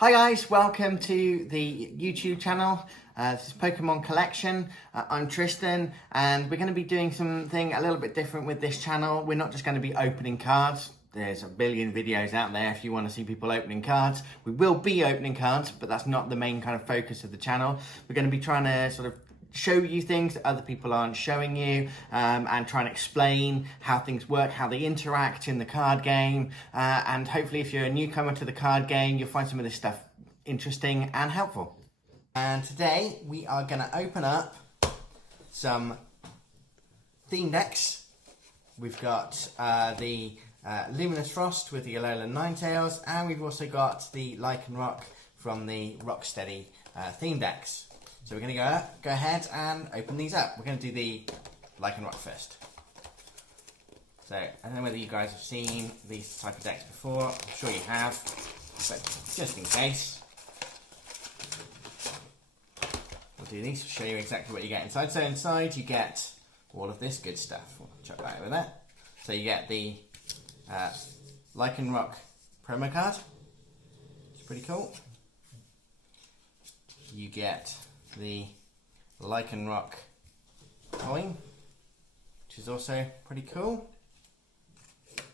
Hi guys, welcome to the YouTube channel. This is Pokemon Collection. I'm Tristan and we're going to be doing something a little bit different with this channel. We're not just going to be opening cards. There's a billion videos out there if you want to see people opening cards. We will be opening cards, but that's not the main kind of focus of the channel. We're going to be trying to sort of show you things that other people aren't showing you, and try and explain how things work, how they interact in the card game, and hopefully if you're a newcomer to the card game, you'll find some of this stuff interesting and helpful. And today we are going to open up some theme decks. We've got the Luminous Frost with the Alolan Ninetails, and we've also got the Lycanroc from the Rocksteady theme decks. So we're going to go ahead and open these up. We're going to do the Lycanroc first. So I don't know whether you guys have seen these type of decks before. I'm sure you have, but just in case, we'll do these to show you exactly what you get inside. So inside you get all of this good stuff. We'll chuck that over there. So you get the Lycanroc promo card. It's pretty cool. You get the Lycanroc coin, which is also pretty cool.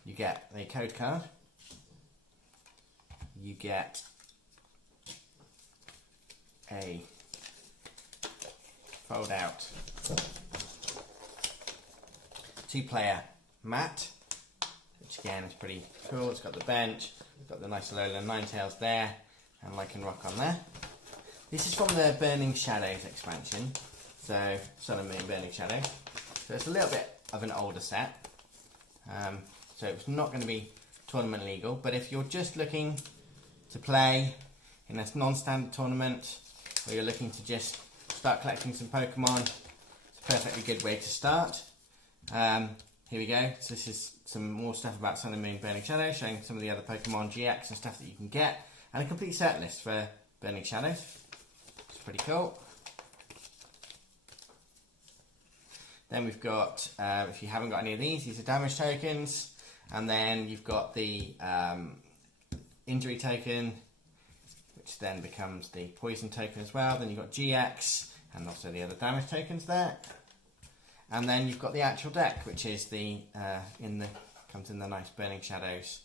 You get the code card. You get a fold out 2-player mat, which again is pretty cool. It's got the bench, it's got the nice Alolan Ninetails there, and Lycanroc on there. This is from the Burning Shadows expansion, so Sun and Moon Burning Shadows. So it's a little bit of an older set, so it's not going to be tournament legal, but if you're just looking to play in a non-standard tournament, or you're looking to just start collecting some Pokemon, it's a perfectly good way to start. Here we go. So this is some more stuff about Sun and Moon Burning Shadows, showing some of the other Pokemon GX and stuff that you can get, and a complete set list for Burning Shadows. Pretty cool. Then we've got, if you haven't got any of these are damage tokens, and then you've got the injury token, which then becomes the poison token as well. Then you've got GX, and also the other damage tokens there. And then you've got the actual deck, which is the comes in the nice Burning Shadows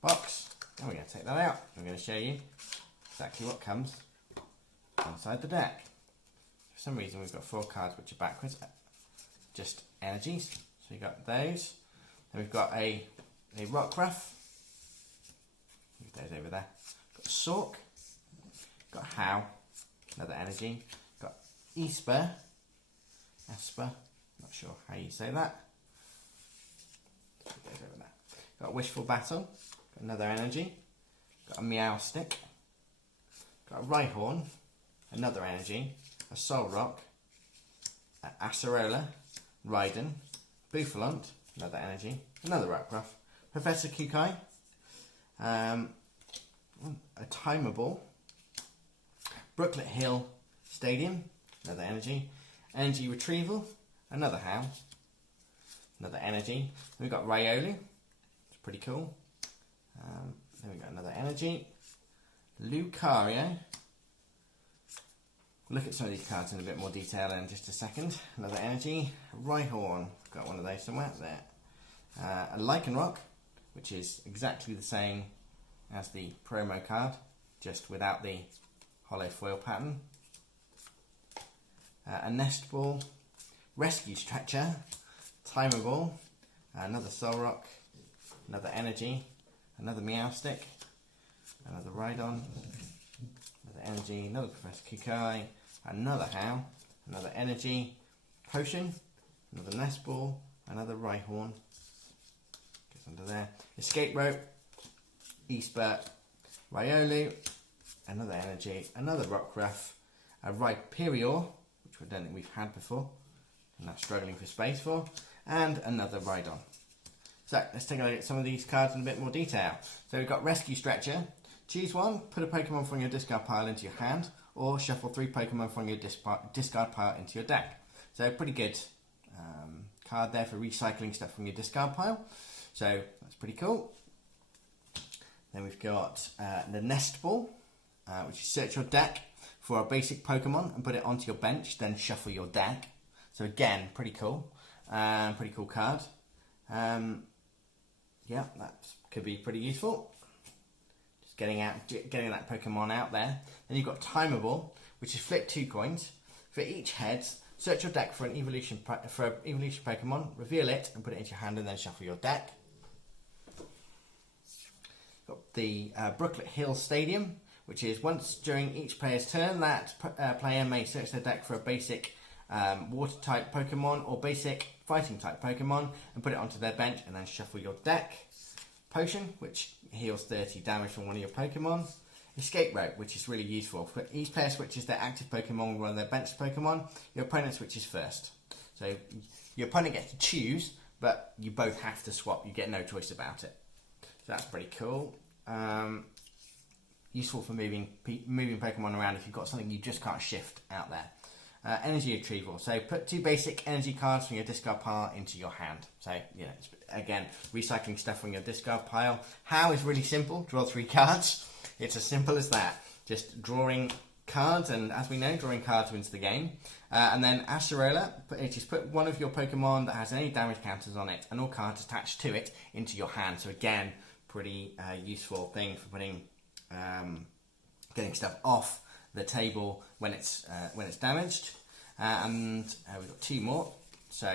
box. And we're going to take that out. I'm going to show you exactly what comes inside the deck. For some reason we've got 4 cards which are backwards, just energies, so you've got those. Then we've got a Rockruff, move those over there, got Sork, got How, another energy, got Esper, not sure how you say that, move those over there. Got Wishful Battle, got another energy, got a Meowstic, got a Rhyhorn, another energy, a Solrock, Acerola, Raiden, Bouffalont, another energy, another Rockruff, Professor Kukai, a Timeable, Brooklet Hill Stadium, another energy, Energy Retrieval, another How, another energy. Then we've got Riolu, it's pretty cool. Then we've got another energy, Lucario. Look at some of these cards in a bit more detail in just a second. Another energy, Rhyhorn, got one of those somewhere there. A Lycanroc, which is exactly the same as the promo card, just without the hollow foil pattern. A Nest Ball, Rescue Stretcher, Timeable, another Solrock, another energy, another Meowstic, another Rhydon, another energy, another Professor Kukai, another How, another energy, Potion, another Nest Ball, another Rhyhorn, gets under there, Escape Rope, Esper, Riolu, another energy, another Rockruff, a Rhyperior, which I don't think we've had before, and that's struggling for space for, and another Rhydon. So let's take a look at some of these cards in a bit more detail. So we've got Rescue Stretcher. Choose one, put a Pokemon from your discard pile into your hand, or shuffle 3 Pokemon from your discard pile into your deck. So pretty good card there for recycling stuff from your discard pile. So that's pretty cool. Then we've got the Nest Ball, which is search your deck for a basic Pokemon and put it onto your bench, then shuffle your deck. So again, pretty cool card. Yeah, that could be pretty useful. Just getting that Pokemon out there. Then you've got Timeable, which is flip 2 coins. For each head, search your deck for an evolution Pokemon, reveal it and put it into your hand and then shuffle your deck. Got the Brooklet Hill Stadium, which is once during each player's turn, that player may search their deck for a basic water type Pokemon or basic fighting type Pokemon and put it onto their bench and then shuffle your deck. Potion, which heals 30 damage from one of your Pokemon. Escape Rope, which is really useful. For each player switches their active Pokemon with one of their bench Pokemon, your opponent switches first. So your opponent gets to choose, but you both have to swap. You get no choice about it. So that's pretty cool. Useful for moving Pokemon around if you've got something you just can't shift out there. Energy retrieval. So put 2 basic energy cards from your discard pile into your hand. So, you know, again, recycling stuff from your discard pile. How is really simple. Draw 3 cards. It's as simple as that. Just drawing cards, and as we know, drawing cards wins the game. And then Acerola, just put one of your Pokemon that has any damage counters on it and all cards attached to it into your hand. So again, pretty useful thing for putting, getting stuff off the table when it's damaged. And we've got 2 more. So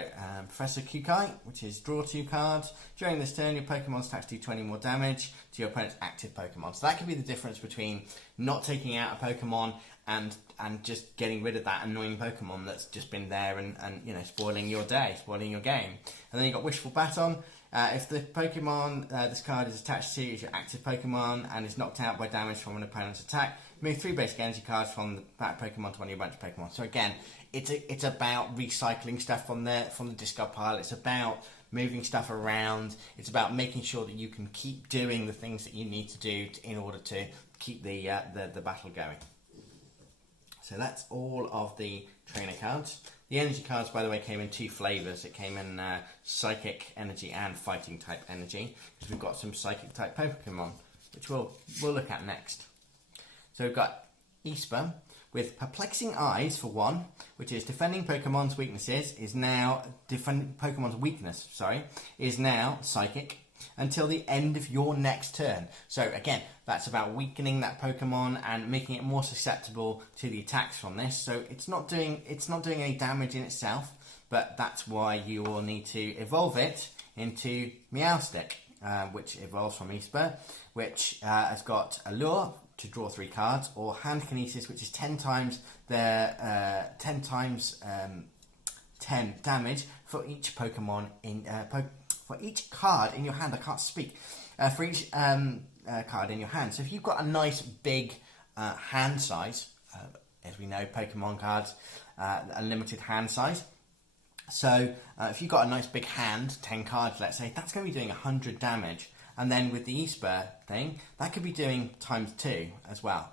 Professor Kukai, which is draw 2 cards. During this turn, your Pokemon's attached to do 20 more damage to your opponent's active Pokemon. So that could be the difference between not taking out a Pokemon and just getting rid of that annoying Pokemon that's just been there and you know, spoiling your day, spoiling your game. And then you've got Wishful Baton. If the Pokemon this card is attached to is your active Pokemon and is knocked out by damage from an opponent's attack, move 3 basic energy cards from that Pokemon to one of your bunch of Pokemon. So again, it's about recycling stuff from the discard pile. It's about moving stuff around. It's about making sure that you can keep doing the things that you need to do in order to keep the battle going. So that's all of the trainer cards. The energy cards, by the way, came in 2 flavours. It came in Psychic Energy and Fighting type Energy, because we've got some Psychic type Pokemon, which we'll look at next. So we've got Esper with Perplexing Eyes for 1, which is defending Pokemon's weaknesses is now is now Psychic until the end of your next turn. So again, that's about weakening that Pokemon and making it more susceptible to the attacks from this. So it's not doing any damage in itself, but that's why you will need to evolve it into Meowstick, which evolves from Esper, which has got Allure to draw 3 cards, or Hand Kinesis, which is 10 times 10 damage for each Pokemon in for each card in your hand. I can't speak. For each card in your hand. So if you've got a nice big hand size, as we know, Pokemon cards are limited hand size. So if you've got a nice big hand, 10 cards, let's say, that's going to be doing 100 damage. And then with the Esper thing, that could be doing times 2 as well.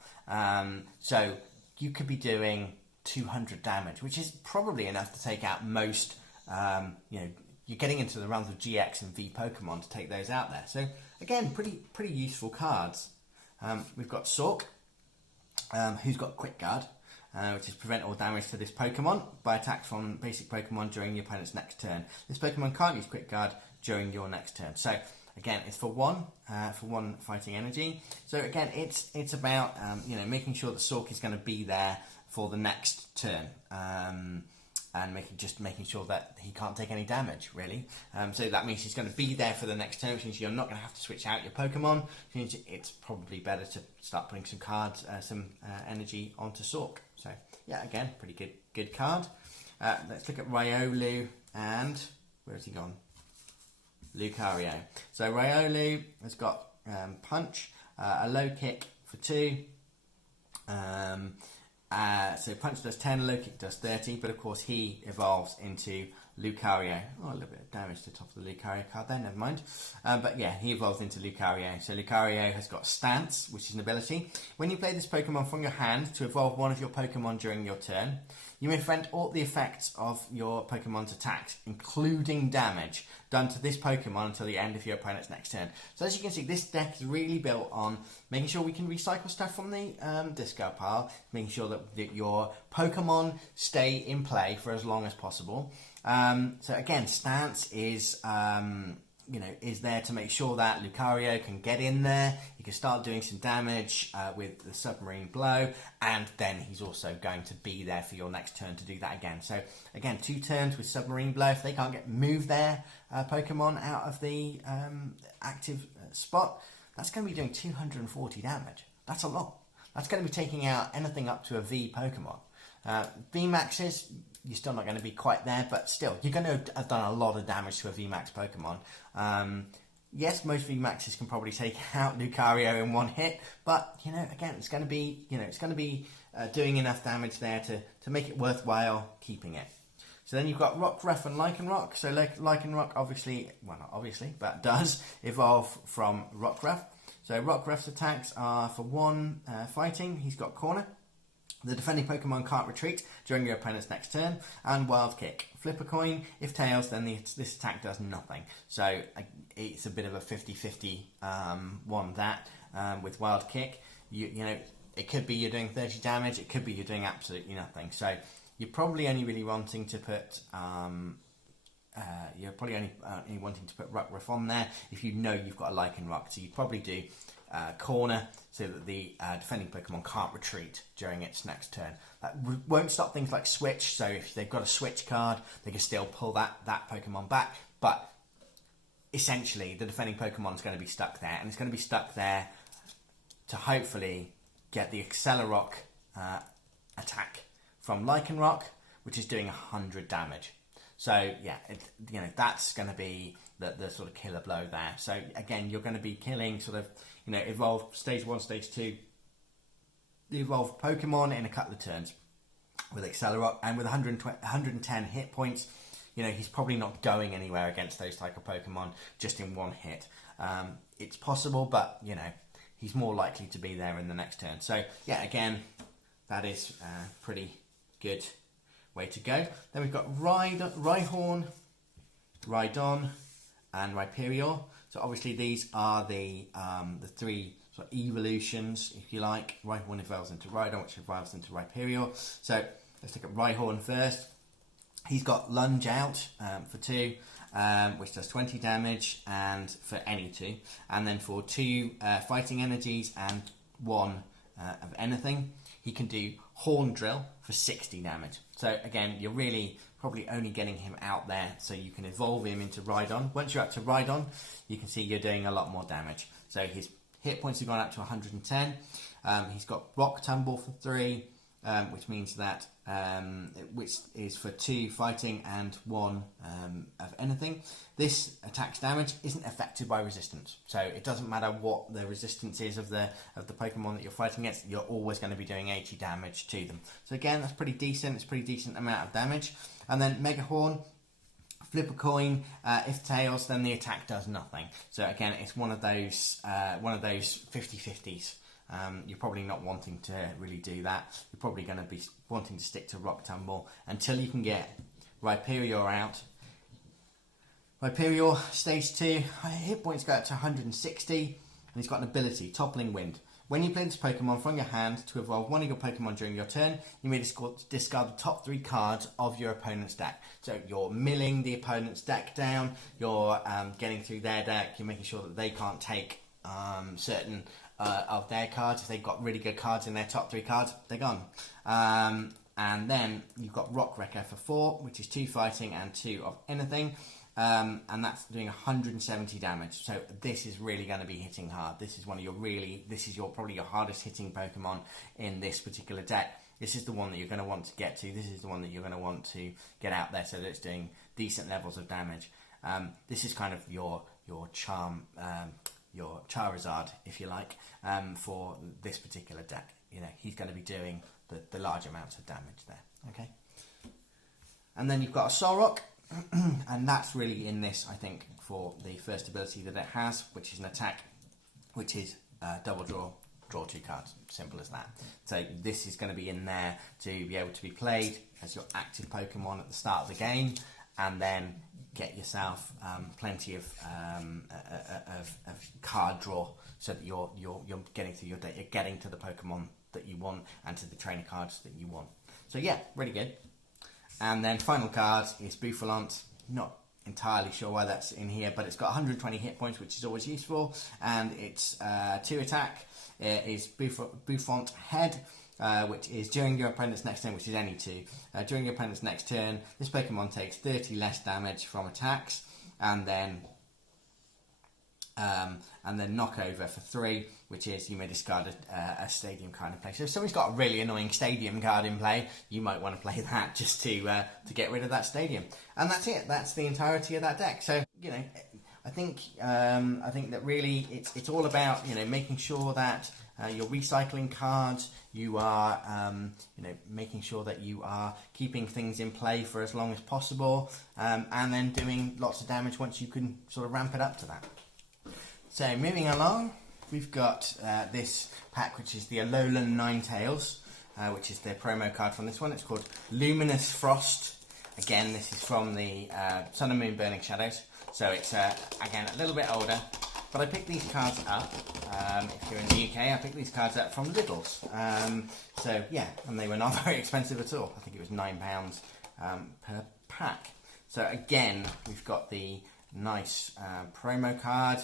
So you could be doing 200 damage, which is probably enough to take out most, you're getting into the realms of GX and V Pokemon to take those out there. So again, pretty useful cards. We've got Sork, who's got Quick Guard, which is prevent all damage to this Pokemon by attacks from basic Pokemon during your opponent's next turn. This Pokemon can't use Quick Guard during your next turn. So again, it's for 1 fighting energy. So again, it's about making sure that Sork is going to be there for the next turn, and making sure that he can't take any damage, really. So that means he's going to be there for the next turn, which means you're not going to have to switch out your Pokemon. Which means it's probably better to start putting some cards, some energy onto Sork. So yeah, again, pretty good card. Let's look at Riolu and where's he gone? Lucario. So Riolu has got Punch, a low kick for 2. So Punch does 10, low kick does 30, but of course he evolves into Lucario. Oh, a little bit of damage to the top of the Lucario card there, never mind. But yeah, he evolves into Lucario. So Lucario has got Stance, which is an ability. When you play this Pokemon from your hand to evolve one of your Pokemon during your turn, You may prevent all the effects of your Pokemon's attacks, including damage, done to this Pokemon until the end of your opponent's next turn. So as you can see, this deck is really built on making sure we can recycle stuff from the discard pile, making sure that your Pokemon stay in play for as long as possible. So again, Stance is is there to make sure that Lucario can get in there. He can start doing some damage with the Submarine Blow, and then he's also going to be there for your next turn to do that again. So again, 2 turns with Submarine Blow. If they can't move their Pokemon out of the active spot, that's going to be doing 240 damage. That's a lot. That's going to be taking out anything up to a V Pokemon. VMAXs, you're still not going to be quite there, but still, you're going to have done a lot of damage to a VMAX Pokemon. Yes, most VMAXs can probably take out Lucario in one hit, but again, it's going to be doing enough damage there to make it worthwhile keeping it. So then you've got Rockruff and Lycanroc. So Lycanroc but does evolve from Rockruff. So Rockruff's attacks are for 1 fighting. He's got Corner. The defending Pokemon can't retreat during your opponent's next turn, and Wild Kick. Flip a coin. If tails, then this attack does nothing. So it's a bit of a 50-50 one with Wild Kick. It could be you're doing 30 damage. It could be you're doing absolutely nothing. So you're probably only really wanting to put Rockruff on there if you know you've got a Lycanroc. So you'd probably do Corner so that the defending Pokemon can't retreat during its next turn. That won't stop things like Switch, so if they've got a Switch card, they can still pull that Pokemon back, but essentially the defending Pokemon is going to be stuck there, and it's going to be stuck there to hopefully get the Accelerock attack from Lycanroc, which is doing 100 damage. So yeah, that's going to be the sort of killer blow there. So again, you're going to be killing sort of evolved stage 1, stage 2, the evolved Pokemon in a couple of turns with Accelerock, and with 110 hit points, he's probably not going anywhere against those type of Pokemon just in one hit. It's possible, but he's more likely to be there in the next turn. So yeah, again, that is a pretty good way to go. Then we've got Rhyhorn, Rhydon, and Rhyperior. So obviously these are the 3 sort of evolutions, if you like. Rhyhorn evolves into Rhydon, which evolves into Rhyperior. So let's look at Rhyhorn first. He's got Lunge Out for 2, which does 20 damage, and for any 2. And then for 2 fighting energies and 1 of anything, he can do Horn Drill for 60 damage. So again, you're really probably only getting him out there so you can evolve him into Rhydon. Once you're up to Rhydon, you can see you're doing a lot more damage. So his hit points have gone up to 110. He's got Rock Tumble for 3, which means that which is for 2 fighting and 1 of anything. This attack's damage isn't affected by resistance, so it doesn't matter what the resistance is of the Pokemon that you're fighting against. You're always going to be doing 80 damage to them. So again, that's pretty decent. It's a pretty decent amount of damage. And then Mega Horn, flip a coin. If tails, then the attack does nothing. So again, it's one of those 50-50s. You're probably not wanting to really do that. You're probably going to be wanting to stick to Rock Tumble until you can get Rhyperior out. Rhyperior, stage 2, hit points go up to 160, and he's got an ability, Toppling Wind. When you play this Pokemon from your hand to evolve one of your Pokemon during your turn, you may discard the top 3 cards of your opponent's deck. So you're milling the opponent's deck down, you're getting through their deck, you're making sure that they can't take certain of their cards. If they've got really good cards in their top 3 cards, they're gone. And then you've got Rock Wrecker for 4, which is 2 fighting and 2 of anything. And that's doing 170 damage. So this is really going to be hitting hard. This is probably your hardest hitting Pokemon in this particular deck. This is the one that you're going to want to get to. This is the one that you're going to want to get out there so that it's doing decent levels of damage. This is kind of your charm, your Charizard, if you like, for this particular deck. He's going to be doing the large amounts of damage there. Okay. And then you've got a Solrock. And that's really in this, I think, for the first ability that it has, which is an attack, which is double draw, draw 2 cards. Simple as that. So this is going to be in there to be able to be played as your active Pokemon at the start of the game, and then get yourself plenty of card draw, so that you're getting through your day, you're getting to the Pokemon that you want and to the trainer cards that you want. So yeah, really good. And then final card is Bouffant. Not entirely sure why that's in here, but it's got 120 hit points, which is always useful, and it's 2 attack. It is Bouffant Head, which is during your opponent's next turn, which is any 2. During your opponent's next turn, this Pokemon takes 30 less damage from attacks, and then knockover for 3, which is you may discard a stadium card in play. So if somebody's got a really annoying stadium card in play, you might want to play that just to get rid of that stadium. And that's it. That's the entirety of that deck. So I think that really it's all about making sure that you're recycling cards. You are making sure that you are keeping things in play for as long as possible, and then doing lots of damage once you can sort of ramp it up to that. So moving along, we've got this pack, which is the Alolan Ninetails, which is the promo card from this one. It's called Luminous Frost. Again, this is from the Sun and Moon Burning Shadows, so it's again a little bit older. But I picked these cards up, if you're in the UK, I picked these cards up from Lidl's. So yeah, and they were not very expensive at all. I think it was £9 per pack. So again, we've got the nice promo card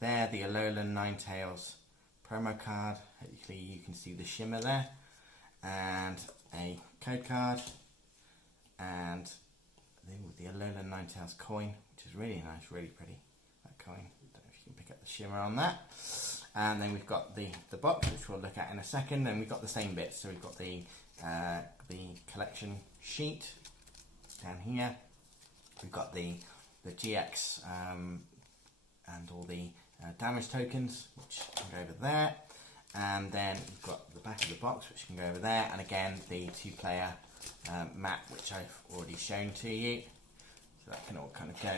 there, the Alolan Ninetails promo card. Hopefully you can see the shimmer there. And a code card. And the Alolan Ninetails coin, which is really nice, really pretty, that coin. Don't know if you can pick up the shimmer on that. And then we've got the box, which we'll look at in a second. And we've got the same bits. So we've got the collection sheet down here. We've got the GX and all the damage tokens, which can go over there. And then we've got the back of the box, which can go over there. And again, the 2-player map, which I've already shown to you. So that can all kind of go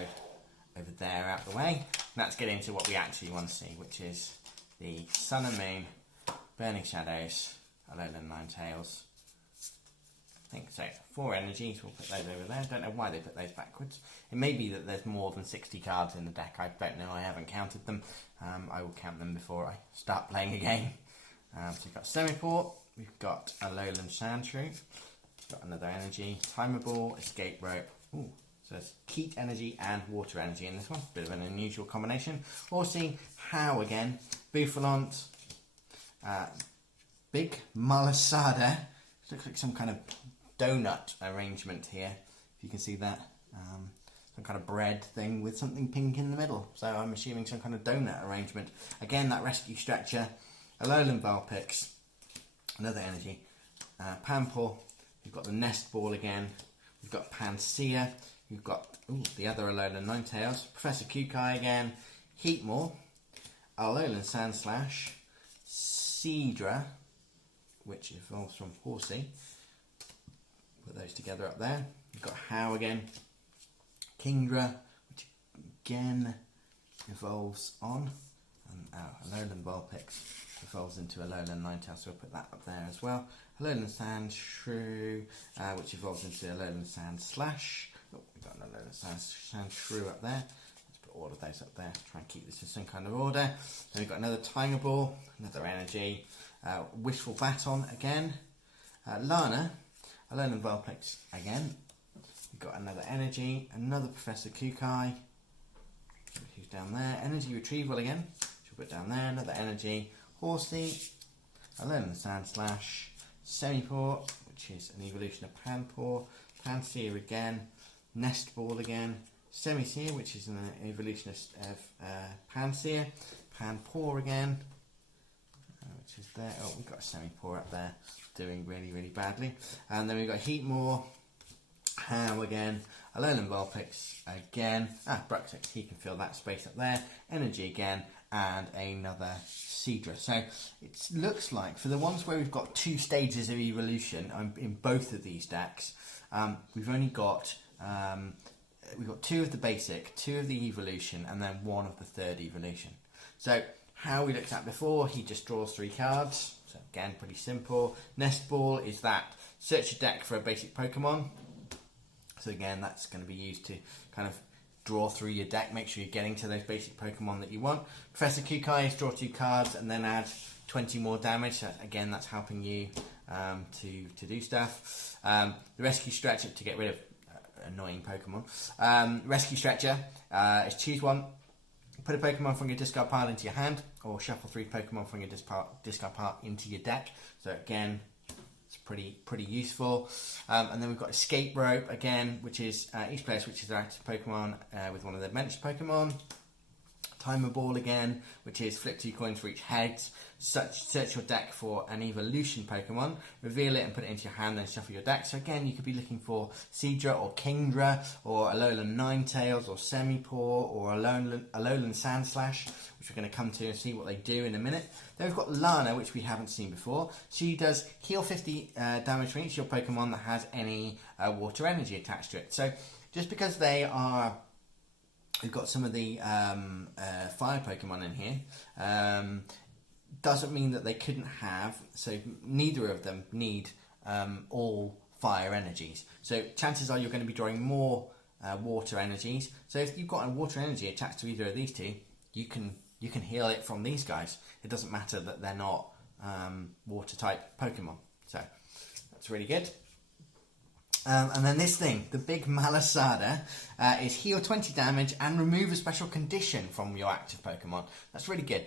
over there out the way. And that's getting to what we actually want to see, which is the Sun and Moon Burning Shadows Alolan Ninetails. I think so. 4 energies, we'll put those over there. Don't know why they put those backwards. It may be that there's more than 60 cards in the deck. I don't know, I haven't counted them. I will count them before I start playing a game. So we've got Semiport, we've got Alolan Sandshrew, we've got another energy, Timer Ball, Escape Rope. Ooh, so there's Heat Energy and Water Energy in this one. Bit of an unusual combination. Horsey, How again, Bouffant, Big Malasada. Looks like some kind of donut arrangement here, if you can see that. Some kind of bread thing with something pink in the middle. So I'm assuming some kind of donut arrangement. Again, that Rescue Stretcher, Alolan Vulpix, another energy, Pampor, we've got the Nest Ball again, we've got Pansear, we've got the other Alolan Ninetails, Professor Kukai again, Heatmore, Alolan Sandslash, Seadra, which evolves from Horsey. Put those together up there. We've got How again, Kingdra, which again evolves on, and Alolan Vulpix evolves into Alolan Ninetales, so we'll put that up there as well. Alolan Sandshrew, which evolves into Alolan Sandslash. Oh, we've got an Alolan Sandshrew up there. Let's put all of those up there, try and keep this in some kind of order. Then we've got another Timer Ball, another energy, Wishful Baton again, Lana, Alolan Vulpix again. We've got another energy, another Professor Kukai, who's down there, energy retrieval again, which we'll put down there, another energy, Horsey, Alolan Sandslash, Semiport, which is an evolution of Panpour, Pansear again, Nest Ball again, Semisear, which is an evolution of Pansear, Panpour again, which is there. Oh, we've got a Semiport up there doing really, really badly. And then we've got Heatmore, How again, Alolan Vulpix again, Bruxish, he can fill that space up there, energy again, and another Seadra. So it looks like for the ones where we've got 2 stages of evolution in both of these decks, we've only got we've got 2 of the basic, 2 of the evolution, and then 1 of the 3rd evolution. So how we looked at before, he just draws 3 cards. So again, pretty simple. Nest Ball is that search your deck for a basic Pokemon. So again, that's going to be used to kind of draw through your deck, make sure you're getting to those basic Pokemon that you want. Professor Kukai is draw 2 cards and then add 20 more damage. So again, that's helping you to do stuff. The Rescue Stretcher to get rid of annoying Pokemon. Rescue Stretcher is choose one, put a Pokemon from your discard pile into your hand, or shuffle 3 Pokemon from your discard pile into your deck. So again, it's pretty useful. And then we've got Escape Rope again, which is each player switches their active Pokemon with one of their benched Pokemon. Timer Ball again, which is flip 2 coins for each head. Search your deck for an evolution Pokemon, reveal it and put it into your hand, then shuffle your deck. So again, you could be looking for Seadra or Kingdra or Alolan Ninetails or Semipour or Alolan Sandslash, which we're going to come to and see what they do in a minute. Then we've got Lana, which we haven't seen before. She does heal 50 damage for each of your Pokemon that has any water energy attached to it. So just because we've got some of the fire Pokemon in here, doesn't mean that they couldn't have, so neither of them need all fire energies. So chances are you're going to be drawing more water energies. So if you've got a water energy attached to either of these two, you can heal it from these guys. It doesn't matter that they're not water type Pokemon. So that's really good. And then this thing, the big Malasada, is heal 20 damage and remove a special condition from your active Pokemon. That's really good.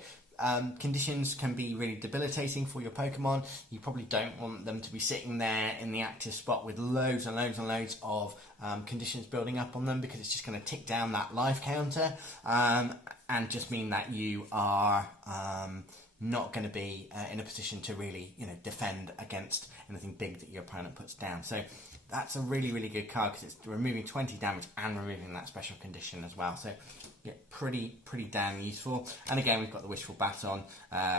Conditions can be really debilitating for your Pokemon. You probably don't want them to be sitting there in the active spot with loads and loads and loads of conditions building up on them, because it's just going to tick down that life counter and just mean that you are not going to be in a position to really, defend against anything big that your opponent puts down. So that's a really, really good card because it's removing 20 damage and removing that special condition as well. So yeah, pretty damn useful. And again, we've got the Wishful Baton,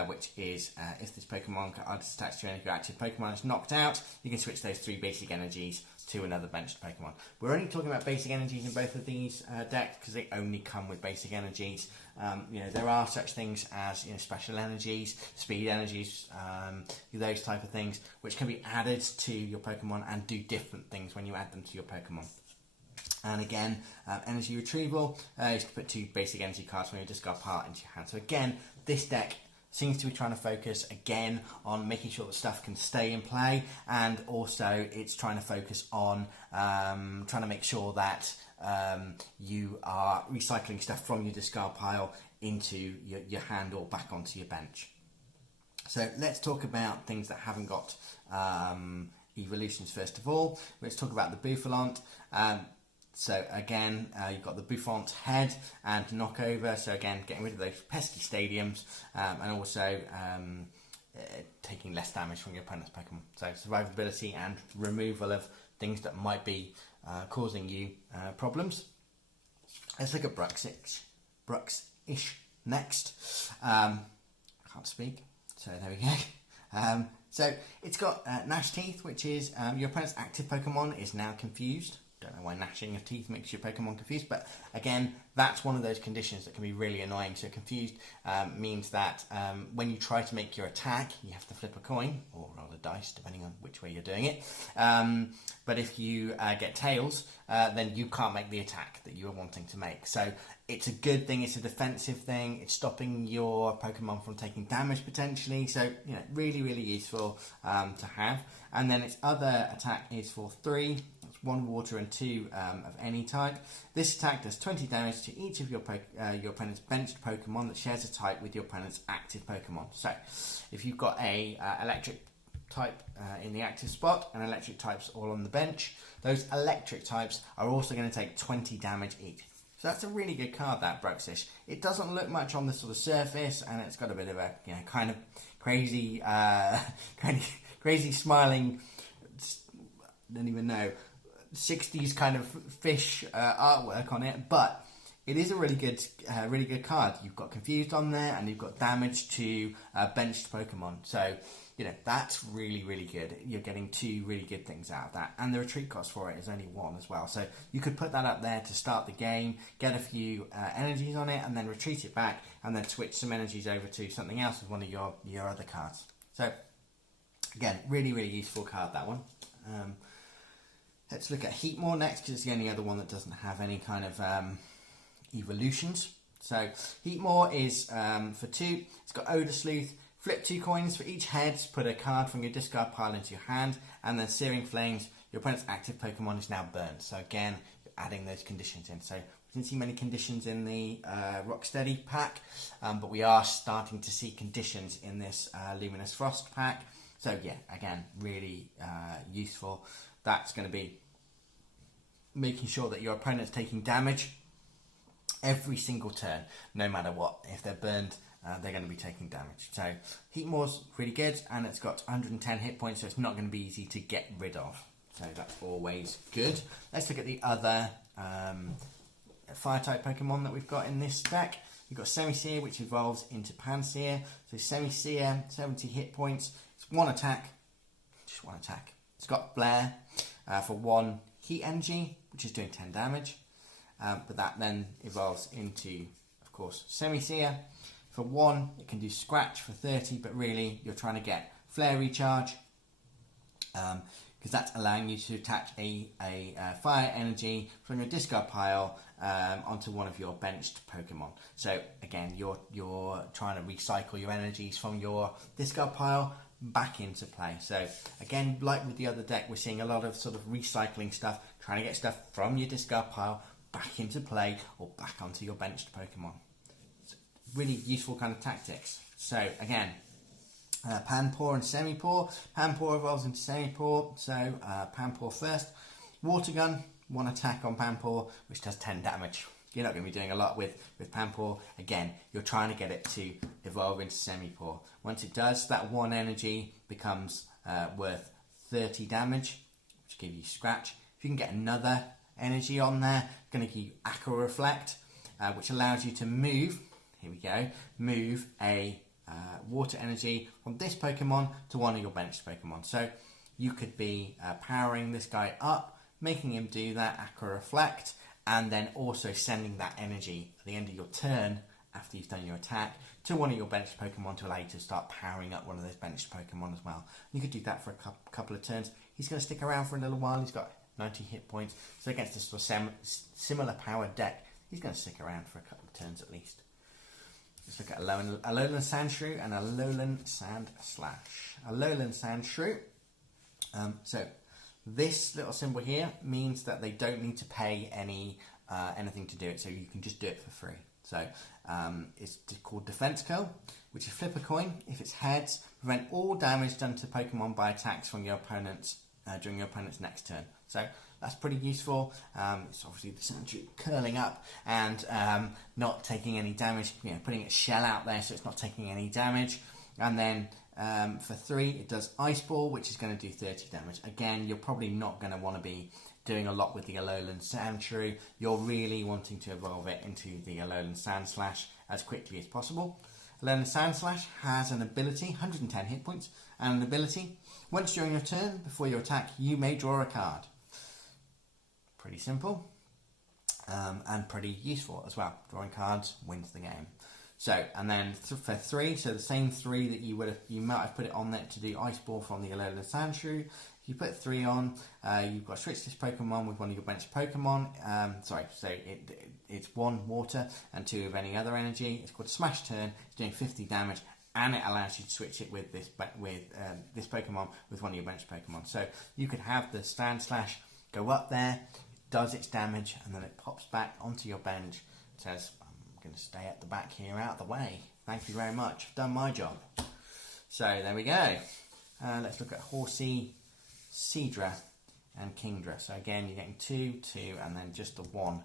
which is if this Pokemon card is attached to any of your active Pokemon is knocked out, you can switch those 3 basic energies to another benched Pokemon. We're only talking about basic energies in both of these decks because they only come with basic energies. There are such things as special energies, speed energies, those type of things, which can be added to your Pokemon and do different things when you add them to your Pokemon. And again, energy retrieval is to put 2 basic energy cards from your discard pile into your hand. So again, this deck seems to be trying to focus again on making sure that stuff can stay in play, and also it's trying to focus on trying to make sure that you are recycling stuff from your discard pile into your hand or back onto your bench. So let's talk about things that haven't got evolutions first of all. Let's talk about the Bouffant. So again, you've got the Bouffant's head and knockover. So again, getting rid of those pesky stadiums and also taking less damage from your opponent's Pokemon. So survivability and removal of things that might be causing you problems. Let's look at Bruxish next. Can't speak, so there we go. So it's got Gnash Teeth, which is your opponent's active Pokemon is now confused. Don't know why gnashing of teeth makes your Pokemon confused, but again, that's one of those conditions that can be really annoying. So confused means that when you try to make your attack, you have to flip a coin, or roll a dice, depending on which way you're doing it. But if you get tails, then you can't make the attack that you are wanting to make. So it's a good thing, it's a defensive thing, it's stopping your Pokemon from taking damage potentially. So, really, really useful to have. And then its other attack is for 3. 1 water and 2 of any type. This attack does 20 damage to each of your opponent's benched Pokemon that shares a type with your opponent's active Pokemon. So, if you've got a electric type in the active spot and electric types all on the bench, those electric types are also going to take 20 damage each. So that's a really good card, that Bruxish. It doesn't look much on the sort of surface, and it's got a bit of a kind of crazy, crazy smiling. I don't even know. 60s kind of fish artwork on it, but it is a really good card. You've got confused on there, and you've got damage to benched Pokemon. So that's really, really good. You're getting 2 really good things out of that. And the retreat cost for it is only 1 as well. So you could put that up there to start the game, get a few energies on it, and then retreat it back, and then switch some energies over to something else with one of your other cards. So, again, really, really useful card, that one. Let's look at Heatmore next, because it's the only other one that doesn't have any kind of evolutions. So, Heatmore is for 2. It's got Odor Sleuth. Flip 2 coins for each head, put a card from your discard pile into your hand, and then Searing Flames, your opponent's active Pokemon is now burned. So again, you're adding those conditions in. So we didn't see many conditions in the Rocksteady pack, but we are starting to see conditions in this Luminous Frost pack. So yeah, again, really useful. That's going to be making sure that your opponent's taking damage every single turn, no matter what. If they're burned, they're going to be taking damage. So Heatmore's really good, and it's got 110 hit points, so it's not going to be easy to get rid of. So that's always good. Let's look at the other Fire-type Pokemon that we've got in this deck. We've got Semi-Seer, which evolves into Panseer. So Semi-Seer, 70 hit points. It's 1 attack, just 1 attack. It's got Flare for 1 heat energy, which is doing 10 damage. But that then evolves into, of course, Semi-Seer. For 1, it can do Scratch for 30, but really you're trying to get Flare Recharge, because that's allowing you to attach a fire energy from your discard pile onto one of your benched Pokemon. So again, you're trying to recycle your energies from your discard pile back into play. So again, like with the other deck, we're seeing a lot of sort of recycling stuff, trying to get stuff from your discard pile back into play or back onto your benched Pokemon. Really useful kind of tactics. So again, Panpour and Semipour. Panpour evolves into Semipour, so Panpour first. Water Gun, 1 attack on Panpour, which does 10 damage. You're not going to be doing a lot with Panpour. Again, you're trying to get it to evolve into Semipour. Once it does, that 1 energy becomes worth 30 damage, which gives you Scratch. If you can get another energy on there, it's going to give you Aqua Reflect, which allows you to move. Here we go. Move a water energy from this Pokemon to one of your benched Pokemon. So you could be powering this guy up, making him do that Aqua Reflect, and then also sending that energy at the end of your turn after you've done your attack to one of your benched Pokemon to allow you to start powering up one of those benched Pokemon as well. You could do that for a couple of turns. He's going to stick around for a little while. He's got 90 hit points. So against a sort of similar powered deck, he's going to stick around for a couple of turns at least. Let's look at Alolan Sandshrew and Alolan Sandslash. Alolan Sandshrew. So this little symbol here means that they don't need to pay anything to do it, so you can just do it for free. So it's called Defense Curl, which is flip a coin. If it's heads, prevent all damage done to Pokemon by attacks from your opponents during your opponent's next turn. So that's pretty useful. It's obviously the Sandshrew curling up and not taking any damage, putting its shell out there so it's not taking any damage. And then for 3, it does Ice Ball, which is going to do 30 damage. Again, you're probably not going to want to be doing a lot with the Alolan Sandshrew. You're really wanting to evolve it into the Alolan Sandslash as quickly as possible. Alolan Sandslash has an ability, 110 hit points, and an ability, once during your turn, before your attack, you may draw a card. Pretty simple, and pretty useful as well. Drawing cards wins the game. So, and then for 3, so the same 3 that you might have put it on there to do Ice Ball from the Alolan Sandshrew. If you put 3 on, you've got to switch this Pokemon with one of your benched Pokemon. So it's 1 water and 2 of any other energy. It's called a Smash Turn. It's doing 50 damage, and it allows you to switch it with this Pokemon with one of your benched Pokemon. So you could have the Sandslash go up there, does its damage, and then it pops back onto your bench. It says, I'm going to stay at the back here, out of the way. Thank you very much. I've done my job. So there we go. Let's look at Horsey, Seadra, and Kingdra. So again, you're getting 2, 2, and then just the 1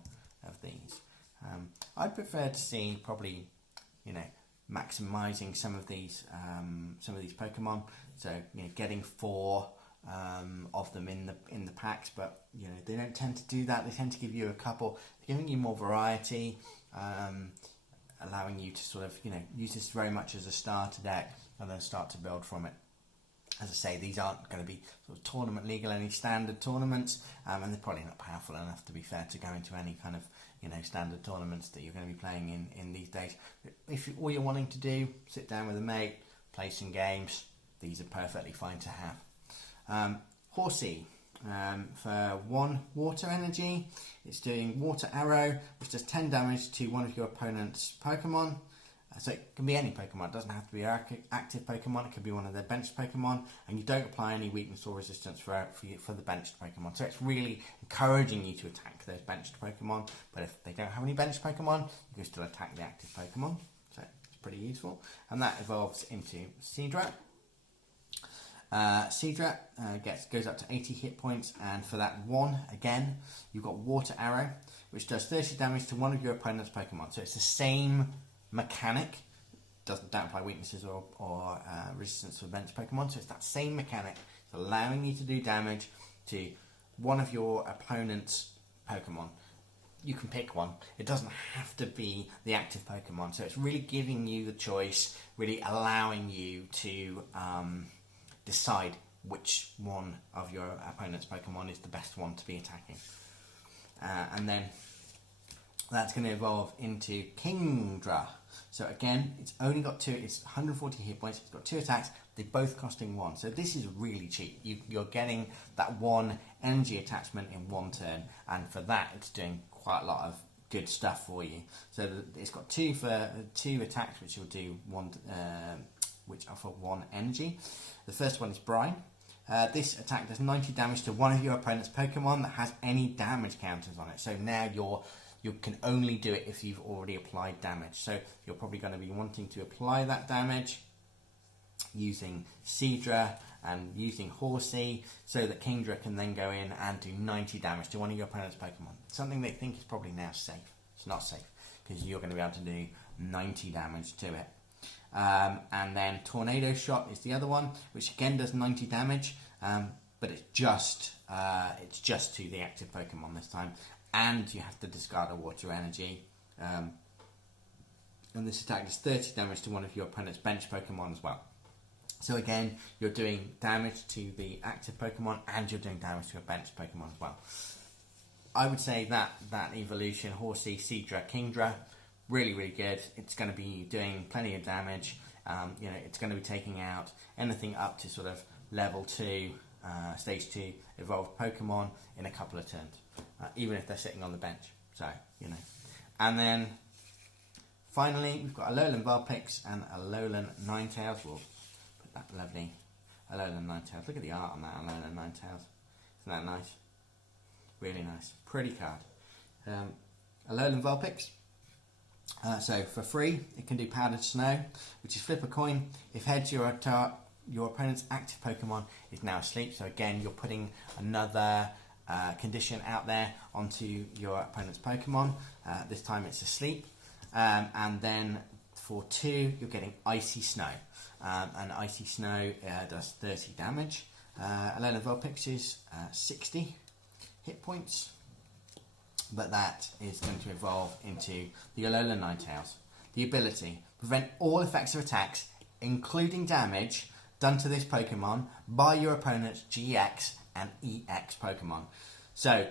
of these. I'd prefer to see probably, maximising some of these Pokemon. So getting 4 of them in the packs, but they don't tend to do that. They tend to give you a couple. They're giving you more variety, allowing you to sort of use this very much as a starter deck and then start to build from it. As I say, these aren't going to be sort of tournament legal, any standard tournaments, and they're probably not powerful enough, to be fair, to go into any kind of standard tournaments that you're going to be playing in these days. If all you're wanting to do, sit down with a mate, play some games, these are perfectly fine to have. Horsey, for 1 water energy, it's doing Water Arrow, which does 10 damage to one of your opponent's Pokemon. So it can be any Pokemon, it doesn't have to be an active Pokemon, it could be one of their benched Pokemon, and you don't apply any weakness or resistance for the benched Pokemon. So it's really encouraging you to attack those benched Pokemon, but if they don't have any benched Pokemon, you can still attack the active Pokemon. So it's pretty useful. And that evolves into Seadra. Seadra goes up to 80 hit points, and for that 1, again, you've got Water Arrow, which does 30 damage to one of your opponent's Pokemon. So it's the same mechanic, don't apply weaknesses or resistance to bench Pokemon, so it's that same mechanic. It's allowing you to do damage to one of your opponent's Pokemon. You can pick one, it doesn't have to be the active Pokemon, so it's really giving you the choice, really allowing you to decide which one of your opponent's Pokemon is the best one to be attacking. And then that's going to evolve into Kingdra. So again, it's only got 2, it's 140 hit points, it's got 2 attacks, they're both costing 1. So this is really cheap. You're getting that 1 energy attachment in 1 turn, and for that it's doing quite a lot of good stuff for you. So it's got 2 attacks, which will do 1, which offer 1 energy. The first one is Brine. This attack does 90 damage to one of your opponent's Pokemon that has any damage counters on it. So now you can only do it if you've already applied damage. So you're probably going to be wanting to apply that damage using Seadra and using Horsey, so that Kingdra can then go in and do 90 damage to one of your opponent's Pokemon. Something they think is probably now safe. It's not safe, because you're going to be able to do 90 damage to it. And then Tornado Shot is the other one, which again does 90 damage, but it's just to the active Pokemon this time. And you have to discard a water energy. And this attack does 30 damage to one of your opponent's bench Pokemon as well. So again, you're doing damage to the active Pokemon and you're doing damage to a bench Pokemon as well. I would say that evolution, Horsey, Seadra, Kingdra, really, really good. It's going to be doing plenty of damage. It's going to be taking out anything up to sort of level 2, stage 2 evolved Pokemon in a couple of turns. Even if they're sitting on the bench. So, And then, finally, we've got Alolan Vulpix and Alolan Ninetails. We'll put that lovely Alolan Ninetails. Look at the art on that Alolan Ninetails. Isn't that nice? Really nice. Pretty card. Alolan Vulpix. So, for free, it can do Powdered Snow, which is flip a coin. If heads, your opponent's active Pokemon is now asleep. So, again, you're putting another condition out there onto your opponent's Pokemon. This time it's asleep. And then for 2, you're getting Icy Snow. And Icy Snow does 30 damage. Alolan Vulpix is 60 hit points. But that is going to evolve into the Alolan Ninetales. The ability: prevent all effects of attacks, including damage, done to this Pokemon by your opponent's GX and EX Pokemon. So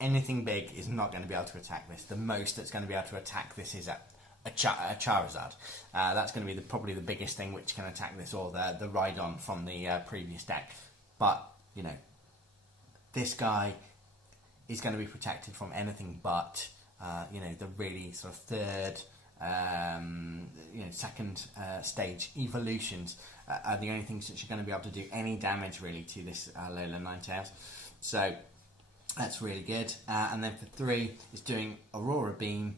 anything big is not going to be able to attack this. The most that's going to be able to attack this is a Charizard. That's going to be probably the biggest thing which can attack this, or the Rhydon from the previous deck. But this guy is going to be protected from anything but the really sort of third second stage evolutions are the only things that you're going to be able to do any damage really to this Alolan Ninetales. So that's really good. And then for 3, it's doing Aurora Beam,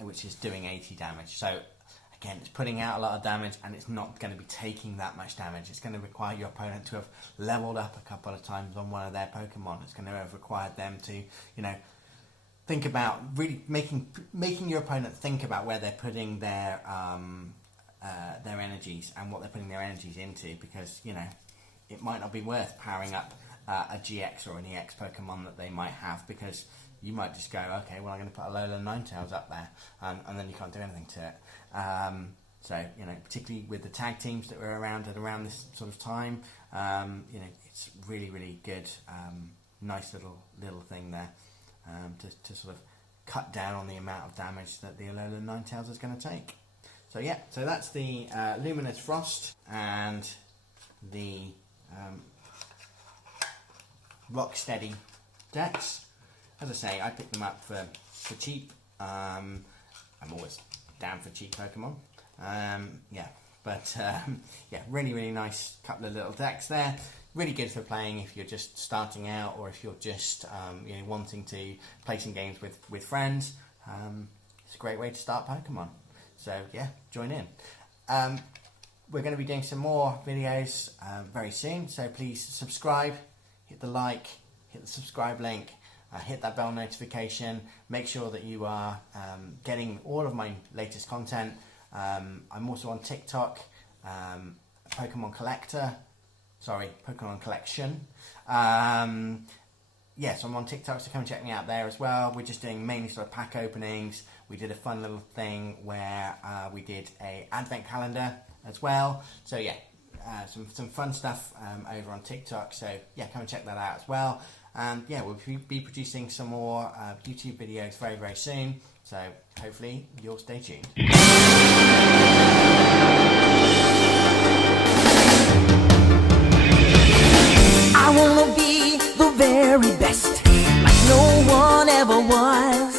which is doing 80 damage. So again, it's putting out a lot of damage, and it's not going to be taking that much damage. It's going to require your opponent to have leveled up a couple of times on one of their Pokemon. It's going to have required them to, think about really making your opponent think about where they're putting their energies and what they're putting their energies into, because it might not be worth powering up a GX or an EX Pokemon that they might have, because you might just go, okay, well, I'm going to put a Alolan Ninetales up there, and then you can't do anything to it. So, you know, particularly with the tag teams that were around at around this sort of time, you know, it's really, really good. Nice little thing there to sort of cut down on the amount of damage that the Alolan Ninetales is going to take. So yeah, so that's the Luminous Frost and the Rocksteady decks. As I say, I picked them up for cheap. I'm always down for cheap Pokemon. Yeah, but yeah, really nice couple of little decks there. Really good for playing if you're just starting out, or if you're just you know, wanting to play some games with friends. It's a great way to start Pokemon. So yeah, join in. We're going to be doing some more videos very soon, so please subscribe, hit the like, hit the subscribe link, hit that bell notification. Make sure that you are getting all of my latest content. I'm also on TikTok, Pokemon Collection. Yes, I'm on TikTok, so come and check me out there as well. We're just doing mainly sort of pack openings. We did a fun little thing where we did a advent calendar as well. So yeah, some fun stuff over on TikTok. So yeah, come and check that out as well. And yeah, we'll be producing some more YouTube videos very soon. So hopefully you'll stay tuned. I wanna be the very best, like no one ever was.